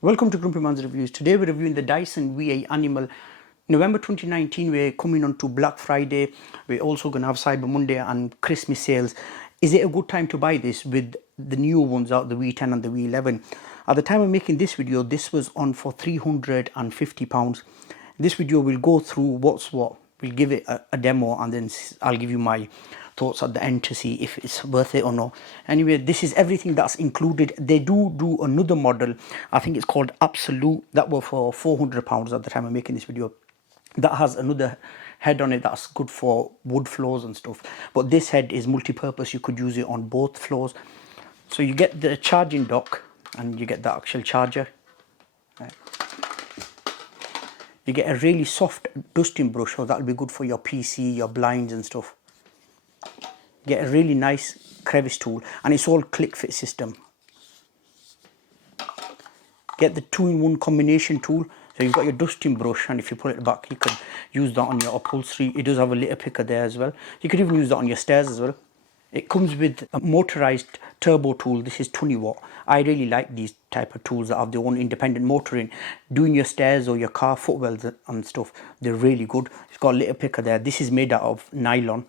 Welcome to Grumpy Man's Reviews. Today we're reviewing the Dyson V8 Animal. November 2019, we're coming on to Black Friday. We're also going to have Cyber Monday and Christmas sales. Is it a good time to buy this with the new ones out, the V10 and the V11? At the time of making this video, this was on for £350. This video will go through what's what. We'll give it a demo and then I'll give you my thoughts at the end to see if it's worth it or not. Anyway, this is everything that's included. They do another model, I think it's called Absolute, that was for £400 at the time of making this video. That has another head on it that's good for wood floors and stuff, but this head is multi-purpose. You could use it on both floors. So you get the charging dock and you get the actual charger. Right. You get a really soft dusting brush, so that'll be good for your PC, your blinds and stuff. Get a really nice crevice tool, and it's all click fit system. Get the 2-in-1 combination tool, so you've got your dusting brush, and if you pull it back you could use that on your upholstery. It does have a litter picker there as well. You could even use that on your stairs as well. It comes with a motorized turbo tool. This is 20 watt. I really like these type of tools that have their own independent motor in. Doing your stairs or your car footwells and stuff, they're really good. It's got a litter picker there. This is made out of nylon.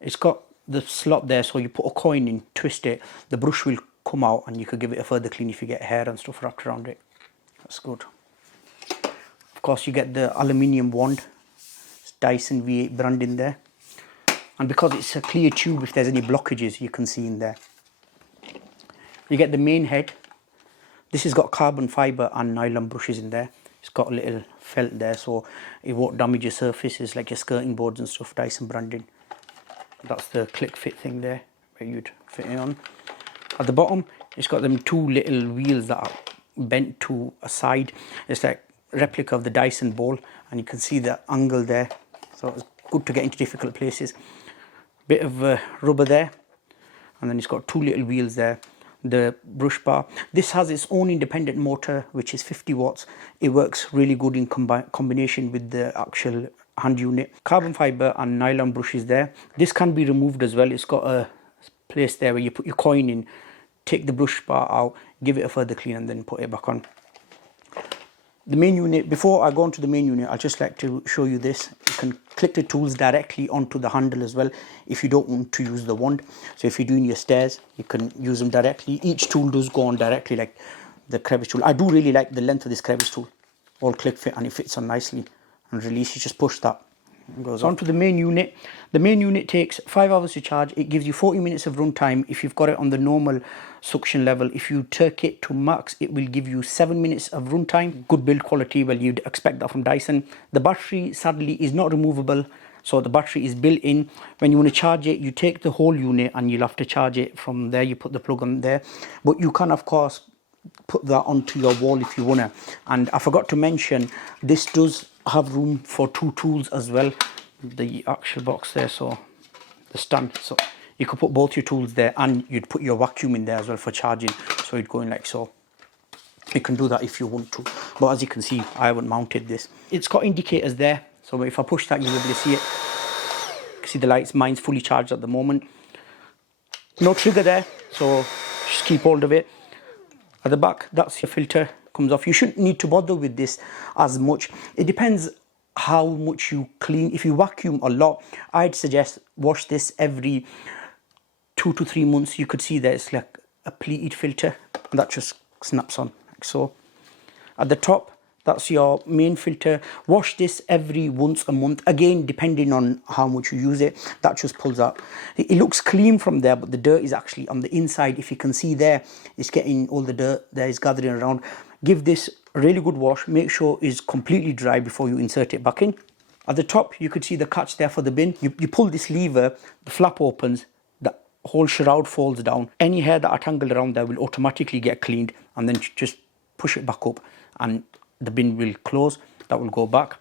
It's got the slot there, so you put a coin in, twist it, the brush will come out and you could give it a further clean if you get hair and stuff wrapped around it. That's good. Of course you get the aluminium wand. It's Dyson V8 brand in there. And because it's a clear tube, if there's any blockages you can see in there. You get the main head. This has got carbon fibre and nylon brushes in there. It's got a little felt there so it won't damage your surfaces like your skirting boards and stuff, Dyson branding. That's the click fit thing there where you'd fit it on. At the bottom it's got them two little wheels that are bent to a side. It's like a replica of the Dyson ball, and you can see the angle there, so it's good to get into difficult places. Bit of rubber there, and then it's got two little wheels there. The brush bar, this has its own independent motor which is 50 watts. It works really good in combination with the actual hand unit. Carbon fibre and nylon brushes there. This can be removed as well. It's got a place there where you put your coin in, take the brush bar out, give it a further clean and then put it back on. The main unit, before I go on to the main unit, I'd just like to show you this. You can click the tools directly onto the handle as well if you don't want to use the wand. So if you're doing your stairs, you can use them directly. Each tool does go on directly, like the crevice tool. I do really like the length of this crevice tool. All click fit and it fits on nicely. And release, you just push that. It goes on to the main unit. The main unit takes 5 hours to charge. It gives you 40 minutes of runtime if you've got it on the normal suction level. If you turk it to max, it will give you 7 minutes of runtime. Good build quality, well, you'd expect that from Dyson. The battery sadly is not removable, so the battery is built in. When you want to charge it, you take the whole unit and you'll have to charge it from there. You put the plug on there, but you can of course put that onto your wall if you wanna. And I forgot to mention, this does have room for 2 tools as well. The actual box there, so the stand, so you could put both your tools there, and you'd put your vacuum in there as well for charging, so it'd go in like so. You can do that if you want to, but as you can see I haven't mounted this. It's got indicators there, so if I push that you'll be able to see it. You can see the lights. Mine's fully charged at the moment. No trigger there, so just keep hold of it. At the back, that's your filter, comes off. You shouldn't need to bother with this as much. It depends how much you clean. If you vacuum a lot, I'd suggest wash this every 2 to 3 months. You could see that it's like a pleated filter, and that just snaps on like so. At the top, that's your main filter. Wash this every once a month, again depending on how much you use it. That just pulls out. It looks clean from there, but the dirt is actually on the inside. If you can see there, it's getting all the dirt there is gathering around. Give this a really good wash. Make sure it's completely dry before you insert it back in. At the top you could see the catch there for the bin. You pull this lever, the flap opens, the whole shroud falls down. Any hair that are tangled around there will automatically get cleaned, and then just push it back up and the bin will close. That will go back.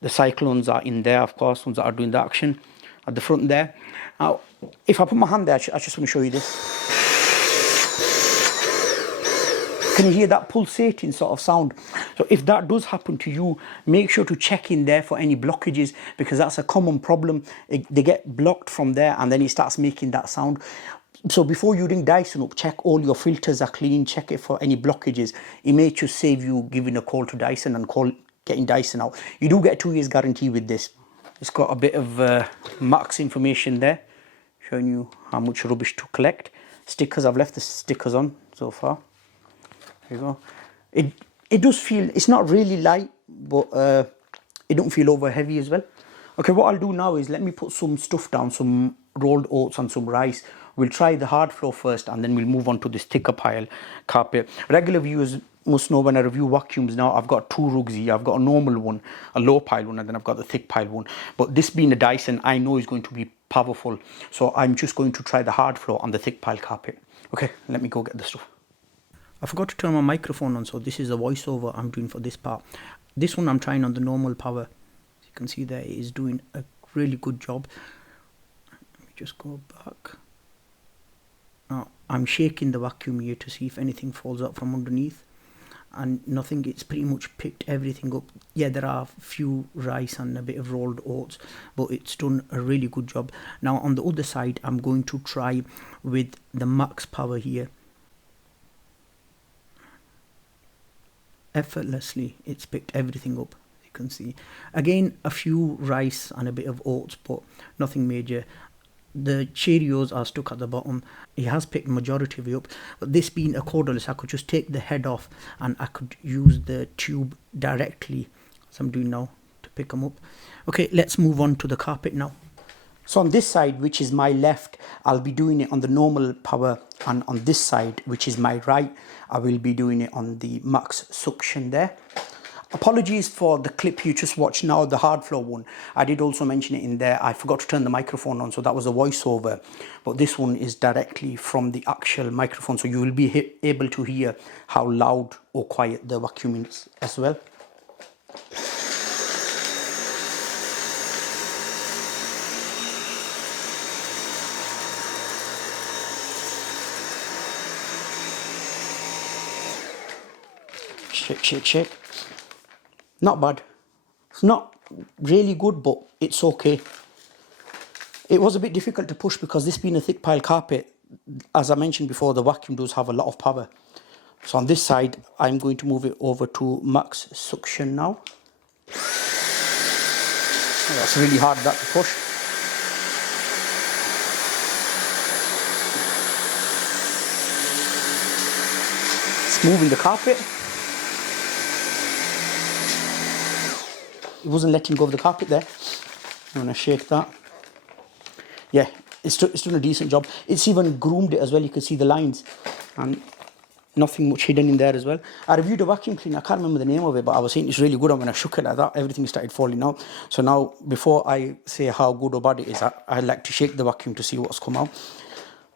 The cyclones are in there, of course, ones that are doing the action at the front there. Now if I put my hand there, I just want to show you this. Can you hear that pulsating sort of sound? So if that does happen to you, make sure to check in there for any blockages, because that's a common problem. They get blocked from there and then it starts making that sound. So before you ring Dyson up, check all your filters are clean, check it for any blockages. It may just save you giving a call to Dyson and getting Dyson out. You do get a 2 years guarantee with this. It's got a bit of max information there, showing you how much rubbish to collect. Stickers, I've left the stickers on so far. There you go. It does feel, it's not really light, but it don't feel over heavy as well. Okay, what I'll do now is let me put some stuff down, some rolled oats and some rice. We'll try the hard floor first, and then we'll move on to this thicker pile carpet. Regular viewers must know when I review vacuums now, I've got 2 rugs here. I've got a normal one, a low pile one, and then I've got the thick pile one. But this being a Dyson, I know is going to be powerful. So I'm just going to try the hard floor on the thick pile carpet. Okay, let me go get the stuff. I forgot to turn my microphone on, so this is a voiceover I'm doing for this part. This one I'm trying on the normal power. As you can see there, it is doing a really good job. Let me just go back. Now, I'm shaking the vacuum here to see if anything falls out from underneath. And nothing, it's pretty much picked everything up. Yeah, there are a few rice and a bit of rolled oats, but it's done a really good job. Now on the other side, I'm going to try with the max power here. Effortlessly, it's picked everything up. You can see again a few rice and a bit of oats, but nothing major. The Cheerios are stuck at the bottom. It has picked majority of it up, but this being a cordless, I could just take the head off and I could use the tube directly, as I'm doing now, to pick them up. Okay, let's move on to the carpet now. So on this side, which is my left, I'll be doing it on the normal power, and on this side, which is my right, I will be doing it on the max suction there. Apologies for the clip you just watched now, the hard floor one. I did also mention it in there. I forgot to turn the microphone on, so that was a voiceover. But this one is directly from the actual microphone, so you will be able to hear how loud or quiet the vacuum is as well. Shake, shake, shake. Not bad. It's not really good, but it's okay. It was a bit difficult to push because this being a thick pile carpet, as I mentioned before, the vacuum does have a lot of power. So on this side, I'm going to move it over to max suction now. Oh, that's really hard, that to push. It's moving the carpet. It wasn't letting go of the carpet there. I'm going to shake that. Yeah, it's done a decent job. It's even groomed it as well. You can see the lines and nothing much hidden in there as well. I reviewed a vacuum cleaner. I can't remember the name of it, but I was saying it's really good. And when I shook it like that, everything started falling out. So now, before I say how good or bad it is, I like to shake the vacuum to see what's come out.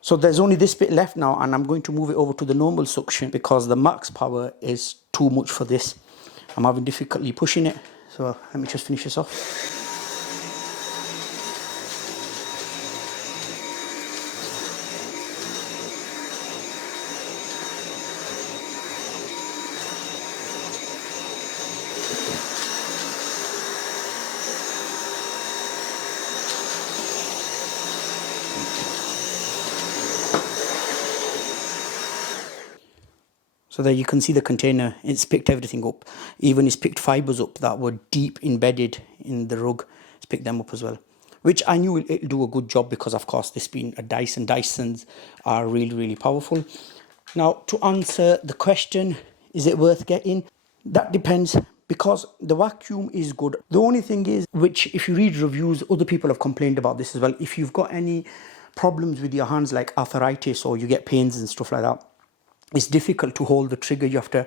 So there's only this bit left now, and I'm going to move it over to the normal suction because the max power is too much for this. I'm having difficulty pushing it. So let me just finish this off. So there you can see the container, it's picked everything up. Even it's picked fibers up that were deep embedded in the rug. It's picked them up as well. Which I knew it'll do a good job because of course this being a Dyson. Dysons are really, really powerful. Now to answer the question, is it worth getting? That depends, because the vacuum is good. The only thing is, which if you read reviews, other people have complained about this as well. If you've got any problems with your hands like arthritis or you get pains and stuff like that, it's difficult to hold the trigger. You have to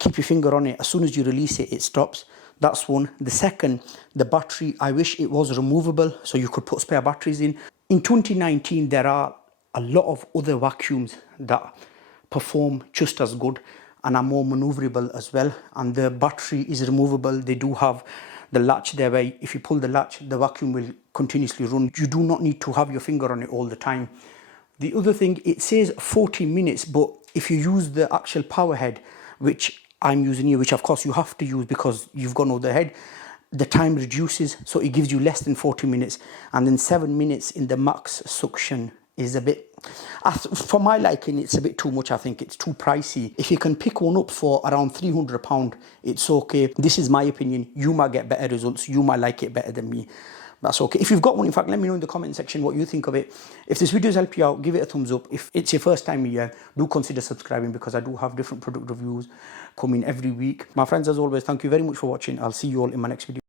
keep your finger on it. As soon as you release it, it stops. That's one. The second, the battery, I wish it was removable so you could put spare batteries in. In 2019, there are a lot of other vacuums that perform just as good and are more maneuverable as well. And the battery is removable. They do have the latch there where if you pull the latch, the vacuum will continuously run. You do not need to have your finger on it all the time. The other thing, it says 40 minutes, but if you use the actual power head, which I'm using here, which of course you have to use because you've got no other head, the time reduces, so it gives you less than 40 minutes. And then 7 minutes in the max suction is a bit, for my liking, it's a bit too much. I think it's too pricey. If you can pick one up for around £300, it's okay. This is my opinion. You might get better results. You might like it better than me. That's okay. If you've got one, in fact, let me know in the comment section what you think of it. If this video has helped you out, give it a thumbs up. If it's your first time here, do consider subscribing, because I do have different product reviews coming every week. My friends, as always, thank you very much for watching. I'll see you all in my next video.